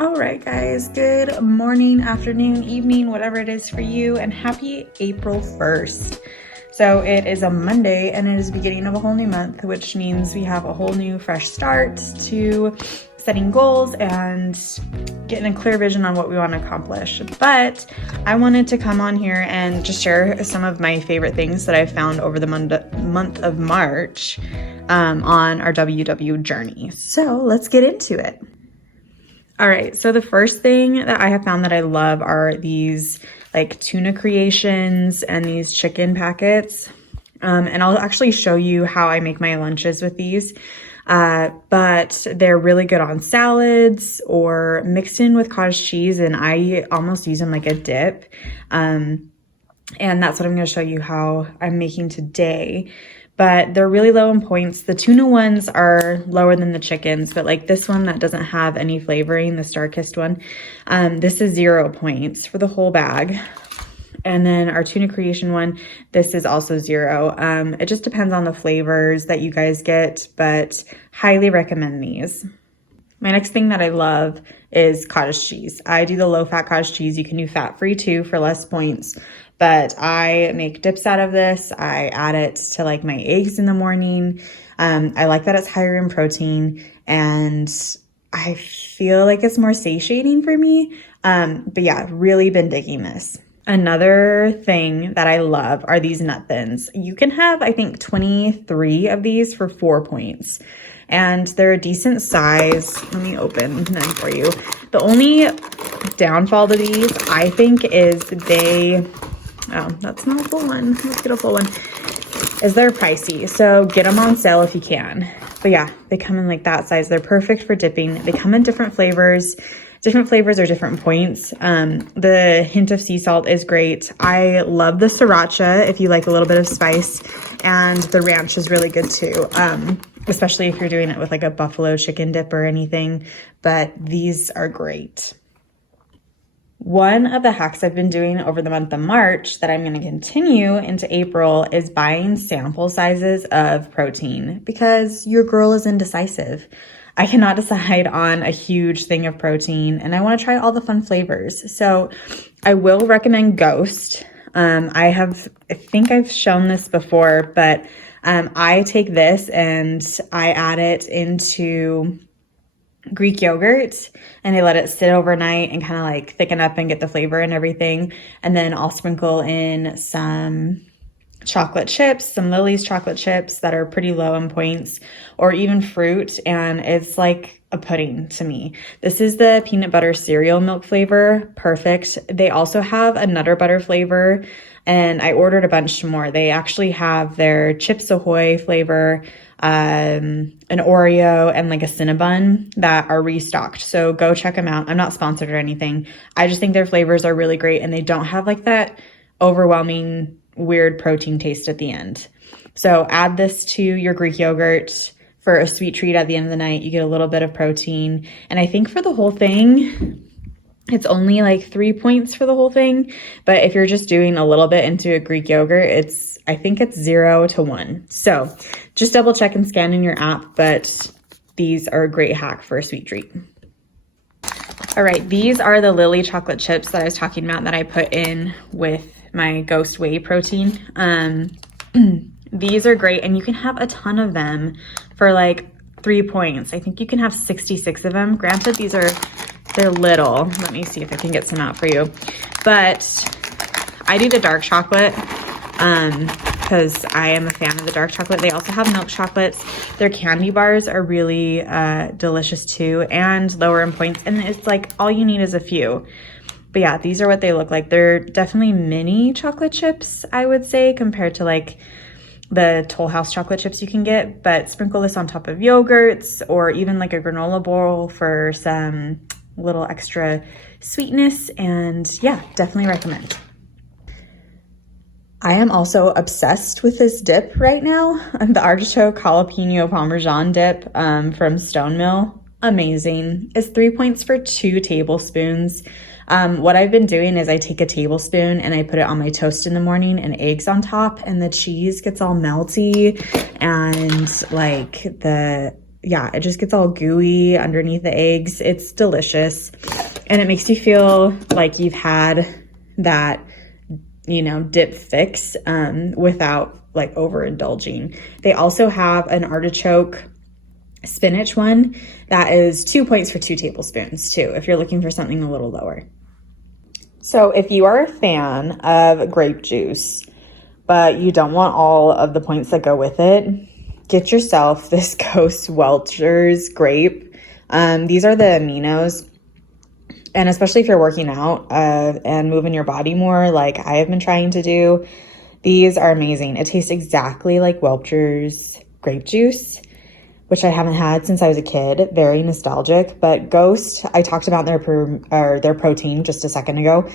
All right, guys, good morning, afternoon, evening, whatever it is for you, and happy April 1st. So it is a Monday and it is the beginning of a whole new month, which means we have a whole new fresh start to setting goals and getting a clear vision on what we want to accomplish. But I wanted to come on here and just share some of my favorite things that I've found over the month of March on our WW journey. So let's get into it. All right, so the first thing that I have found that I love are these like tuna creations and these chicken packets. And I'll actually show you how I make my lunches with these. But they're really good on salads or mixed in with cottage cheese, and I almost use them like a dip. And that's what I'm going to show you how I'm making today. But they're really low in points. The tuna ones are lower than the chickens, but like this one that doesn't have any flavoring, the Star-Kissed one, this is 0 points for the whole bag. And then our tuna creation one, this is also 0. It just depends on the flavors that you guys get, but highly recommend these. My next thing that I love is cottage cheese. I do the low-fat cottage cheese. You can do fat-free too for less points, but I make dips out of this. I add it to like my eggs in the morning. I like that it's higher in protein, and I feel like it's more satiating for me. But yeah, really been digging this. Another thing that I love are these nut thins. You can have, I think, 23 of these for 4 points. And they're a decent size. Let me open them for you. The only downfall to these, I think, is oh, that's not a full one. Let's get a full one. Is they're pricey. So get them on sale if you can. But yeah, they come in like that size. They're perfect for dipping. They come in different flavors. Different flavors are different points. The hint of sea salt is great. I love the sriracha if you like a little bit of spice, and the ranch is really good too. Especially if you're doing it with like a buffalo chicken dip or anything, but these are great. One of the hacks I've been doing over the month of March that I'm going to continue into April is buying sample sizes of protein, because your girl is indecisive. I cannot decide on a huge thing of protein, and I want to try all the fun flavors. So I will recommend Ghost. I think I've shown this before, but I take this and I add it into Greek yogurt, and I let it sit overnight and kind of like thicken up and get the flavor and everything. And then I'll sprinkle in some chocolate chips, some Lily's chocolate chips that are pretty low in points, or even fruit, and it's like a pudding to me. This is the peanut butter cereal milk flavor. Perfect. They also have a Nutter Butter flavor, and I ordered a bunch more. They actually have their Chips Ahoy flavor, an Oreo, and like a Cinnabon that are restocked. So go check them out. I'm not sponsored or anything. I just think their flavors are really great, and they don't have like that overwhelming weird protein taste at the end. So add this to your Greek yogurt for a sweet treat at the end of the night. You get a little bit of protein. And I think for the whole thing, it's only like 3 points for the whole thing. But if you're just doing a little bit into a Greek yogurt, I think it's 0 to 1. So just double check and scan in your app, but these are a great hack for a sweet treat. All right, these are the Lily chocolate chips that I was talking about that I put in with my Ghost Whey protein. These are great, and you can have a ton of them for like 3 points. I think you can have 66 of them. Granted, they're little. Let me see if I can get some out for you. But I do the dark chocolate because I am a fan of the dark chocolate. They also have milk chocolates. Their candy bars are really delicious too, and lower in points. And it's like all you need is a few. But yeah, these are what they look like. They're definitely mini chocolate chips, I would say, compared to like the Toll House chocolate chips you can get. But sprinkle this on top of yogurts or even like a granola bowl for some little extra sweetness. And yeah, definitely recommend. I am also obsessed with this dip right now. The artichoke jalapeno parmesan dip from Stone Mill. Amazing. It's 3 points for 2 tablespoons. What I've been doing is I take a tablespoon and I put it on my toast in the morning and eggs on top, and the cheese gets all melty and like the yeah, it just gets all gooey underneath the eggs. It's delicious. And it makes you feel like you've had that, you know, dip fix without like overindulging. They also have an artichoke spinach one that is 2 points for 2 tablespoons too, if you're looking for something a little lower. So if you are a fan of grape juice, but you don't want all of the points that go with it, get yourself this Ghost Welch's grape. These are the aminos. And especially if you're working out and moving your body more, like I have been trying to do, these are amazing. It tastes exactly like Welch's grape juice, which I haven't had since I was a kid. Very nostalgic. But Ghost, I talked about their protein just a second ago.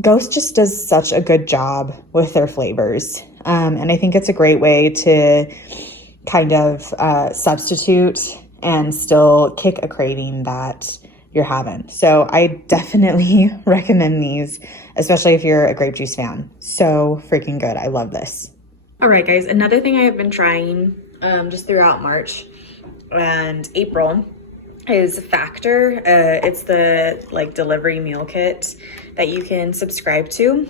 Ghost just does such a good job with their flavors. And I think it's a great way to kind of substitute and still kick a craving that you're having. So I definitely recommend these, especially if you're a grape juice fan. So freaking good. I love this. All right, guys. Another thing I have been trying just throughout March and April is Factor. It's the like delivery meal kit that you can subscribe to.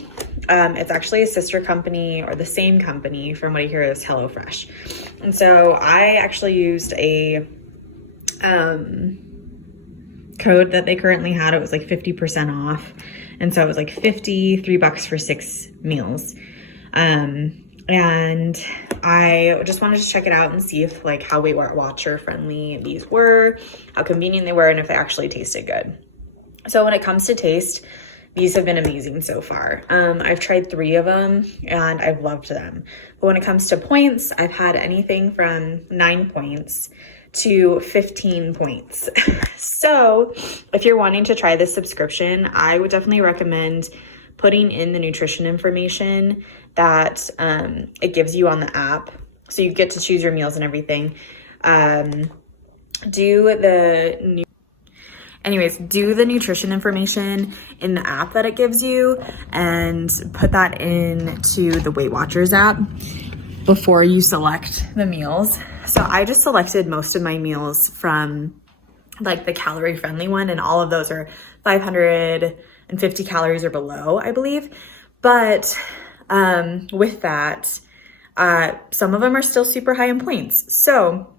It's actually a sister company or the same company from what I hear is HelloFresh. And so I actually used a code that they currently had. It was like 50% off. And so it was like $53 for 6 meals. And I just wanted to check it out and see if like how Weight Watcher friendly these were, how convenient they were, and if they actually tasted good. So when it comes to taste, these have been amazing so far. I've tried 3 of them and I've loved them. But when it comes to points, I've had anything from 9 points to 15 points. So if you're wanting to try this subscription, I would definitely recommend putting in the nutrition information that it gives you on the app. So you get to choose your meals and everything. Do the nutrition information in the app that it gives you and put that into the Weight Watchers app before you select the meals. So I just selected most of my meals from like the calorie friendly one, and all of those are 550 calories or below, I believe. But with that, some of them are still super high in points. So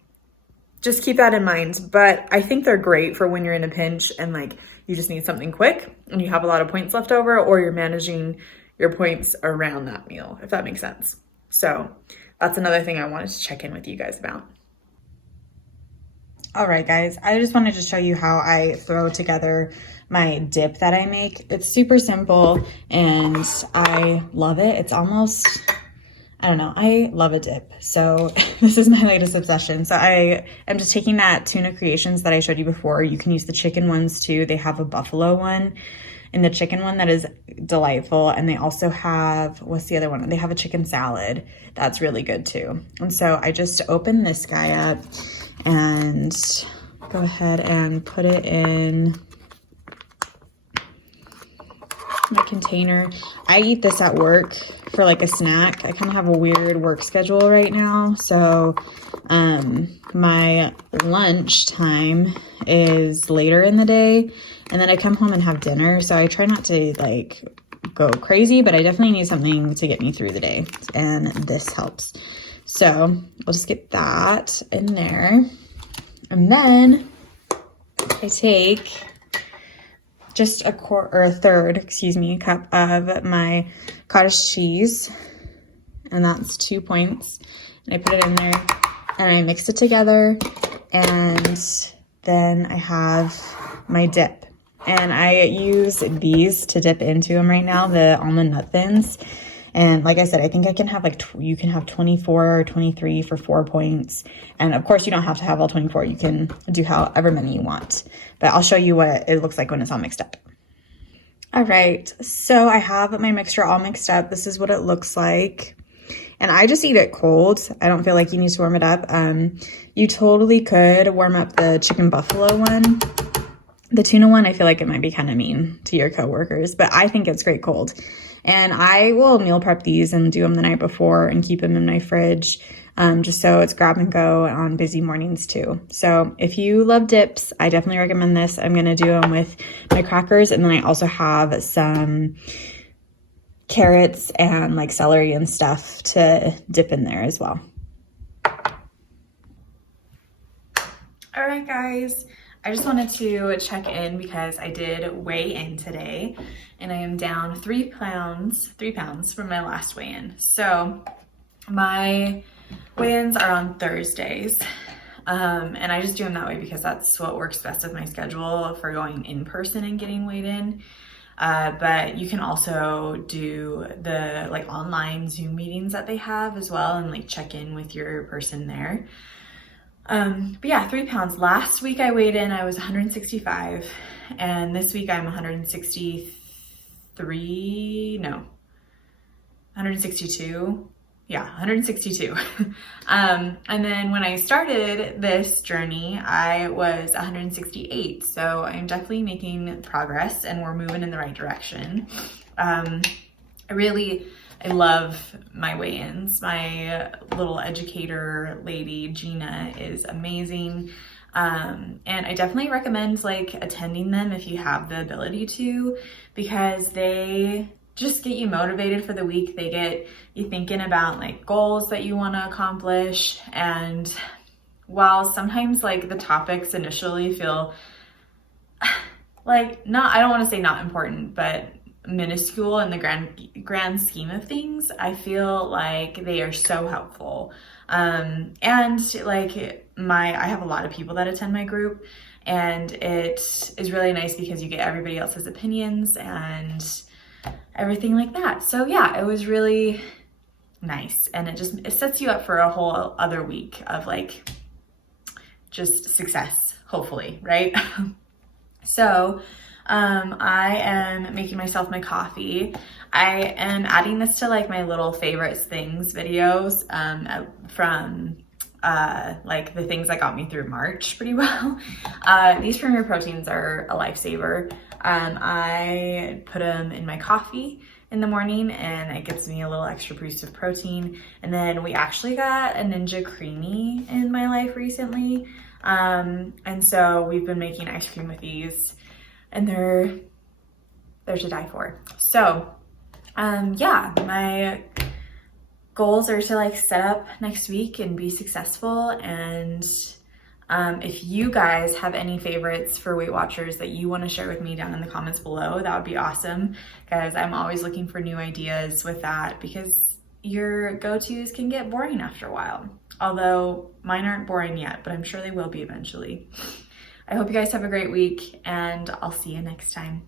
just keep that in mind. But I think they're great for when you're in a pinch and like you just need something quick and you have a lot of points left over, or you're managing your points around that meal, if that makes sense. So that's another thing I wanted to check in with you guys about. All right, guys, I just wanted to show you how I throw together my dip that I make. It's super simple and I love it. It's almost, I don't know, I love a dip. So this is my latest obsession. So I am just taking that Tuna Creations that I showed you before. You can use the chicken ones too. They have a buffalo one and the chicken one that is delightful. And they also have, what's the other one? They have a chicken salad that's really good too. And so I just open this guy up and go ahead and put it in my container. I eat this at work for like a snack. I kind of have a weird work schedule right now. So my lunch time is later in the day and then I come home and have dinner. So I try not to like go crazy, but I definitely need something to get me through the day. And this helps. So I'll just get that in there. And then I take just a third cup of my cottage cheese. And that's 2 points. And I put it in there and I mix it together. And then I have my dip. And I use these to dip into them right now, the almond nut thins. And like I said, I think I can have like, you can have 24 or 23 for 4 points. And of course you don't have to have all 24. You can do however many you want, but I'll show you what it looks like when it's all mixed up. All right, so I have my mixture all mixed up. This is what it looks like. And I just eat it cold. I don't feel like you need to warm it up. You totally could warm up the chicken buffalo one. The tuna one, I feel like it might be kind of mean to your coworkers, but I think it's great cold. And I will meal prep these and do them the night before and keep them in my fridge. just so it's grab and go on busy mornings too. So if you love dips, I definitely recommend this. I'm gonna do them with my crackers, and then I also have some carrots and like celery and stuff to dip in there as well. All right, guys, I just wanted to check in because I did weigh in today and I am down 3 pounds from my last weigh-in. So my weigh-ins are on Thursdays. And I just do them that way because that's what works best with my schedule for going in person and getting weighed in. But you can also do the like online Zoom meetings that they have as well and like check in with your person there. But yeah, 3 pounds. Last week I weighed in, I was 165, and this week I'm 162. Yeah, 162. And then when I started this journey, I was 168. So I'm definitely making progress and we're moving in the right direction. I love my weigh-ins. My little educator lady, Gina, is amazing. And I definitely recommend like attending them if you have the ability to, because they just get you motivated for the week. They get you thinking about like goals that you want to accomplish. And while sometimes like the topics initially feel like I don't want to say not important, but minuscule in the grand scheme of things, I feel like they are so helpful. And like I have a lot of people that attend my group, and it is really nice because you get everybody else's opinions and everything like that. So yeah, it was really nice, and it sets you up for a whole other week of like just success, hopefully, right? So I am making myself my coffee. I am adding this to like my little favorites things videos from like the things that got me through March pretty well. These Premier Proteins are a lifesaver. I put them in my coffee in the morning and it gives me a little extra boost of protein. And then we actually got a Ninja Creamy in my life recently. And so we've been making ice cream with these, and they're to die for. So yeah, my goals are to like set up next week and be successful. And if you guys have any favorites for Weight Watchers that you want to share with me down in the comments below, that would be awesome, because I'm always looking for new ideas with that, because your go-tos can get boring after a while. Although mine aren't boring yet, but I'm sure they will be eventually. I hope you guys have a great week, and I'll see you next time.